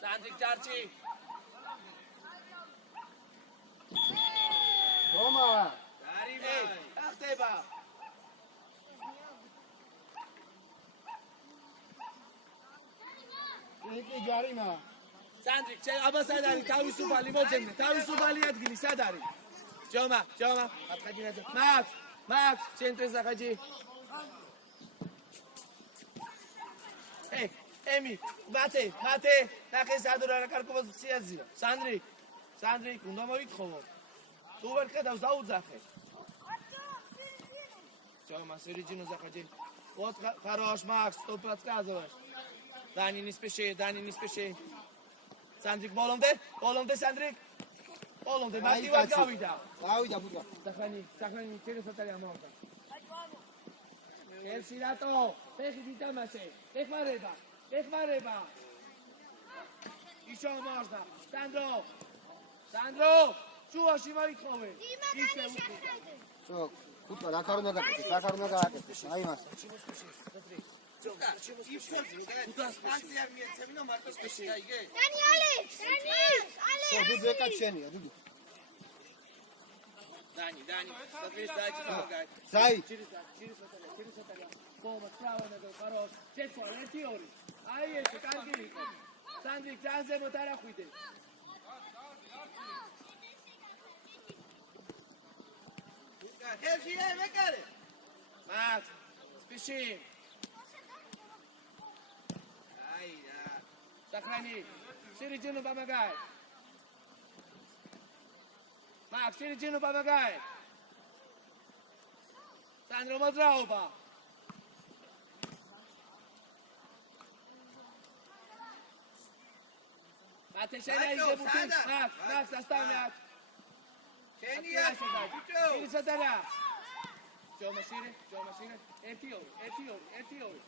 Сандрик Чарчи. ჯომა არივაი Ахтеба. ეკი ჯარიმა Сандрик, აბა სად არის თავისუფალი მოძებნე, თავისუფალი ადგილი სად არის? ჯომა, ატყადი ნაძე. Макс, ცენტრზე ახაჯი. ემი, მათე, ნახე სადურ არა კარგი პოზიციაზეა. სანდრიკ, უნდა მოითხოვო. თუ ვერ ხედავს დაუძახე. ჯომა, სერიჯინო ზახაჯი. Вот хорош, Макс, что подсказываешь? Дани, не спеши. Сандрик, болонде, Сандрик. Болонде, мотиват გავიდა. დავიდა ფუტკა Сохрани, через батарея можно. Ерში რატო? ფეხი დიტამაშე. ეხმარება. Еще можно. Сандро. შუაში ვაიქოვე. ისე Всё, кутка, რა ქარ უნდა გაკეთდეს, რა ქარ უნდა გააკეთდეს. აი მას. Dani Alex! Всё, дудු ეკაც შენია, დუდუ. Dani, смотришь, дайте помогать. Зай, Через это. Помощь, право на хорош. Четко, ერთი ორი. აი ესე, კარგი იყო. სანდრიკ, ძალზე მოტარახვიდე. ხელში ემეკარე. მათ, სპიში. აი რა. Сохрани. Середину помогай. Макс, середину помогай. Сандро Мазраува. Матешена иде бутин. Макс, оставь мяч. შენია. ბიჭო. Ирисатара. Ჯომაშირი. ერთი ორი.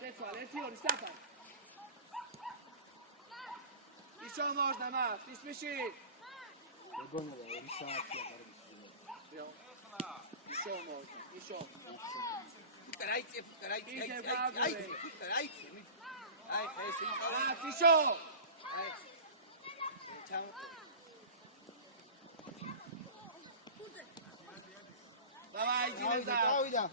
Детвал, ერთი ორი, სტაფან. Еще можно, Макс, не спеши. გოგონა ორი საათია კარგი. Еще можно, еще. Футболайцы. Ай, хэсэ. Макс, еще. Ай. Чам. Давай, иди назад. გავიდა.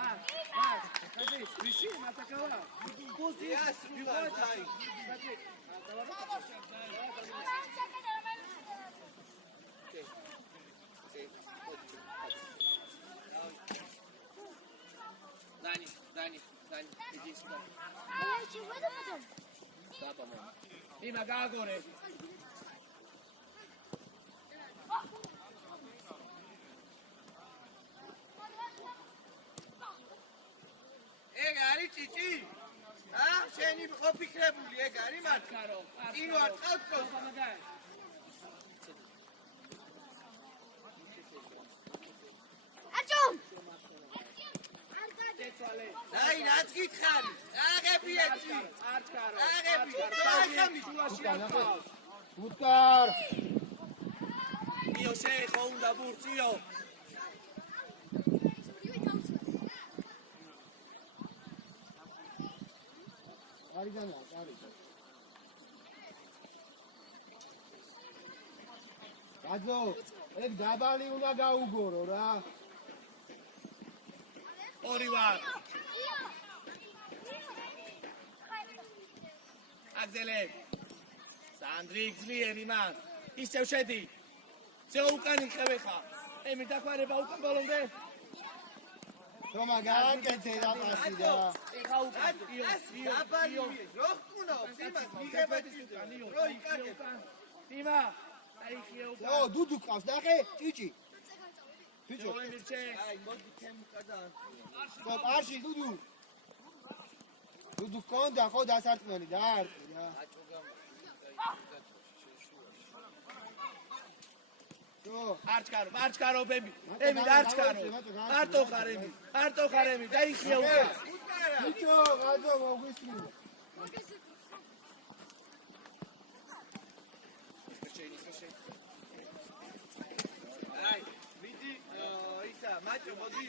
Макс, скажи, спеши, атаковал. Пусть Я сюда, дай. Скажи. Дани, иди сюда. Я чего это потом? Да, по-моему. Дима, Гагоре. ეგ არის ჭიჭი? შენი ხო ფიქრებული ეგ არის მათ? წინ ვარ წავწო. Помогай. Артём! აი, რაც გითხარი? აღები ეცი. აღები. აღები. გუთკარ. Io sei con da Burzio. არიგანა, არის. გაძო, ეგ დაბალი უნდა გაუგორო რა. ორი ვარ. აგზელე. სანდრი გზლიერი მან. ისევ შედი. ძე უკანი ხევე ხარ. ემი დაგვარება უკან ბოლომდე. თომა გააკეთე რა პასი რა. ეხა უკან. დაბალი რო ხუნობს იმას მიღებადი რო იკარგებ. დიმა, აი ხიო უკან. ო, დუდუ ყავს, ნახე, ჭიჭი. ბიჭო, აი, მოდი თემკადა. ხო, არში დუდუ. დუდუ კონდა ხო დასარტყმელი და არტი რა. არჩკარო ბები. ემი არჩკარო ხარ ემი დაიხია უკან. ბიჭო, გაძო მოგვისმინე. აი, მიდი ისა, მაჭო, მოდი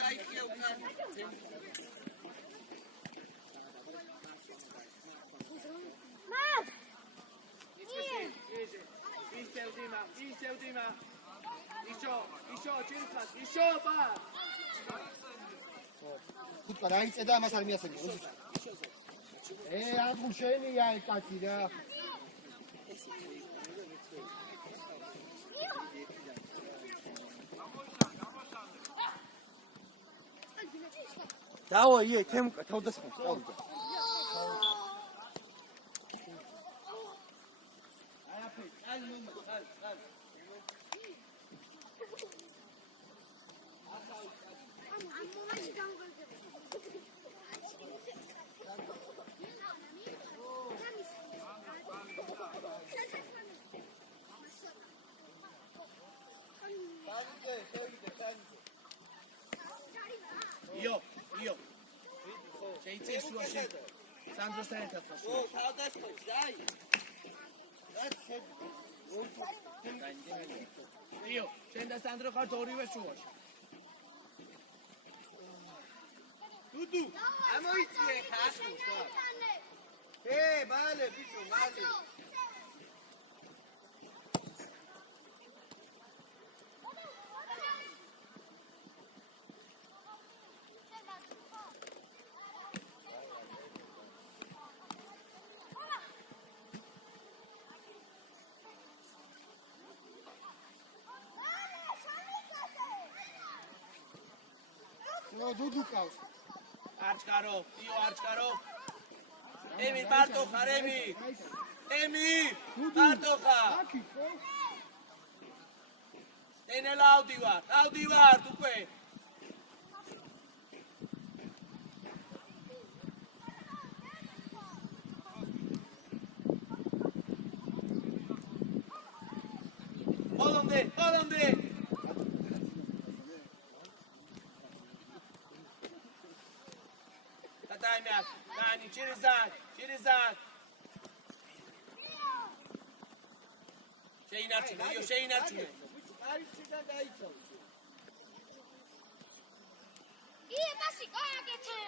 დაიხია უკან. Макс! ისევ დიმა. ისო, ჩირხას, ისო ბა. გუთკა დაიწე და ამას არ მიასწრებია. აგულ შენია ეს კაცი რა. დავა ие თემკა თავდასხმას წავიდა. აი ნუ ეს შუაში. სანდროსთან ერთად ხარ. ო, თავდასხმის, აი. რაც იო, შენ და სანდრო ხართ ორივე შუაში. დუდუ, ამოიწიე ხა ასულს. მალე, ბიჭო, მალე. ნო დუდუ ყავს. არჩკარო, იო არჩკარო. ემი მარტო ხარ ემი. ემი მარტო ხარ. აკი ხო? ენელა ავდივარ უკვე. Holande. Tataimyak, Dani, Chirizak. Შეინარჩუნე. არიციდან დაიცავ. ие паси გააკეთე.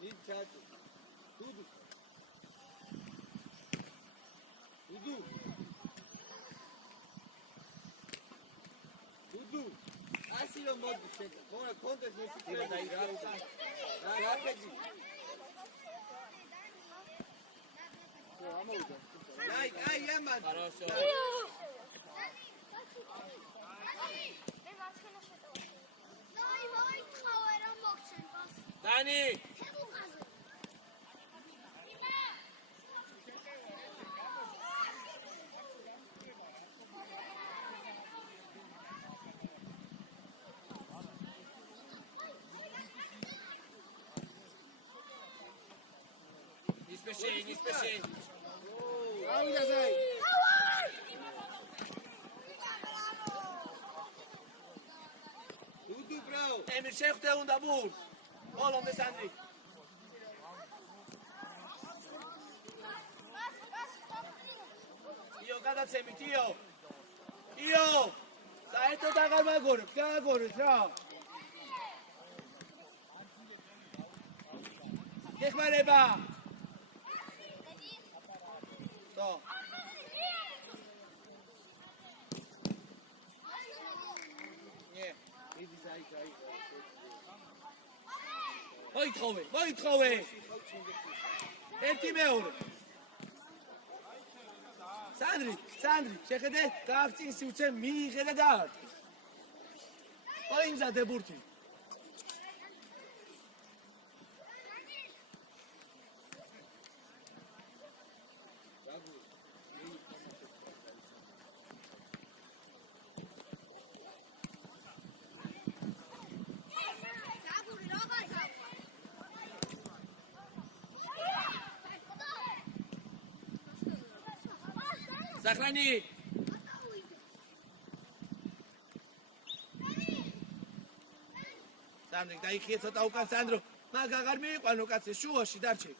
ნით ჩატო. დუდუ. ასე რომ მოდი შეკ. მორა კონტექს მოსიკრე დაიგავდა. რა ფეჯი. ამოვიდა. აი ამან. Хорошо. მე მარცხენა შეტევა. ვაი, ხავე რომ მოგცენ პას. Dani. ხებუყაზე. Nispешей. ავიდა ზაი. დუდუ ბრაო. Emir შეხვდე უნდა ბურს. Holande Sandri. იო გადაცემით, იო. საერთოდ აღარ გააგორეთ რა. გეხმარება. То. Не, иди зай. მოითხოვე. ერთი მეორე. სანდრი, შეხედე, გააღწინ სიუცე მიიღე და დაარტყი. ოინზადე ბურთი. Сохрани! Сандри, დაიხიე ცოტა უკან სანდრო. მაგ აღარ მიიყვანო კაცი, შუაში დარჩე.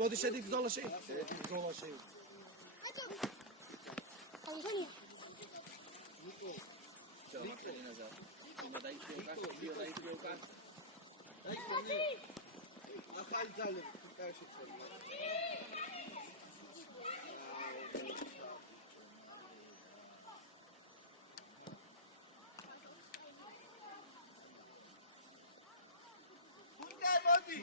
მოდი შედი ბრძოლაში. ახალი ძალები კარში წელი. უნდა მოდი.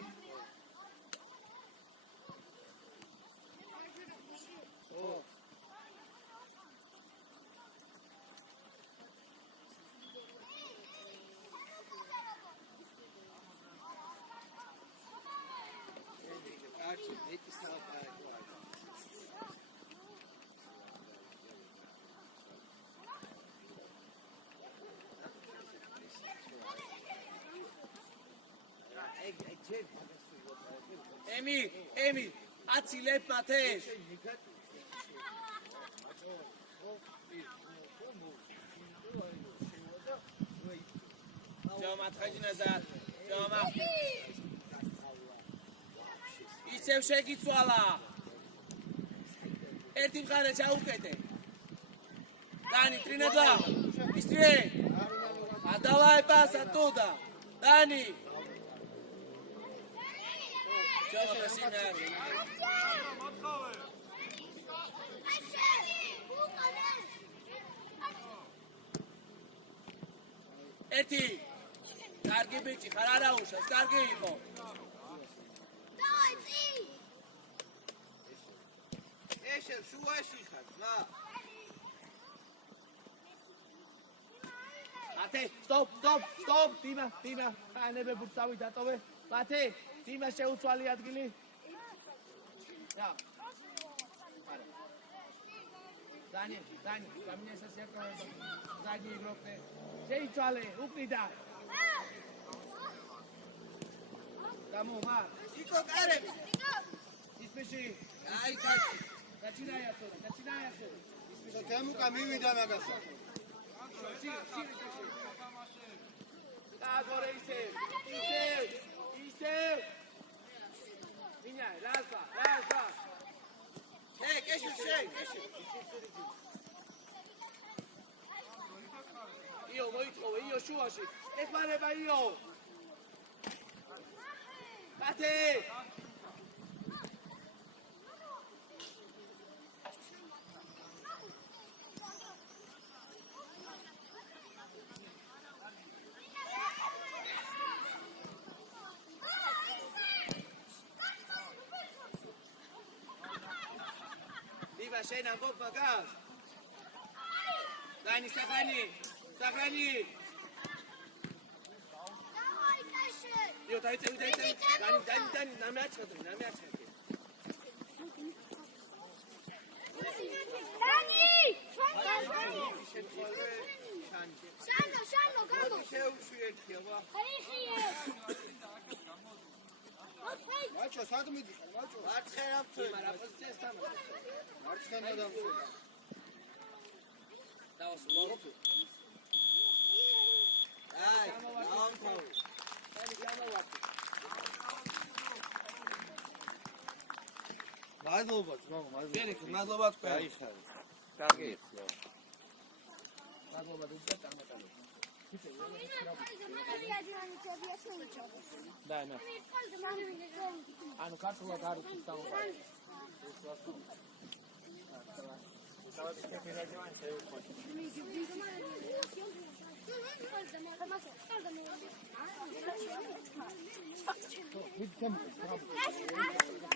ემი, აცილებ მათეს. Toma, tchadi nazad. Toma. Isem შეგიცვალა. ერთი მხარე ჩაუკეთე. Dani, trinedla. Bыстрее. Отдавай пас оттуда. Dani. Чёрт, Симеон. ერთი კარგი ბიჭი ხარ არა უშავს კარგი იყო დავაი წი ეშე შუაში ხარ მა ათე სტოპ დიმა ხანებე ბურცავი დატოვე ბათე დიმა შეუცვალი ადგილი და Dani, caminha essa cerca, Dani, bloque. Sheitwale, uprida. Kamu, ma. იკო კარები Ispeshi. აი კაცი Начинай отсюда. თემუკა მივიდა მაგასა. Agora iseu. Minha, raspa. კეში Io, მოითხოვე, io შუაში. ეხმარება io. Bate! Viva Shena Bopa Gas. Dani Sakhani. დავაი კაშე Io დაიწევი. Dani, ნამე აჩხეთე. Dani! შეცვალე Shalo, gamo! შეუშვიეთია ვა Ხაიხიე! ოკეი! მაჩო სად მიდი? მაჩო. მარცხენა მაგრამ პოზიციას თამა. მარცხენა დამშვიდა. დავასრულო. აი ამთავი Dani გამოვაკი. მადლობა ძმაო, მადლობა. გენიქ მადლობა თქვენ გაიხარე. კარგი მადლობა დუცა წამეტანო. და ნა. ანუ ქართულად არ უწევ დავყავ. მით თემუკა.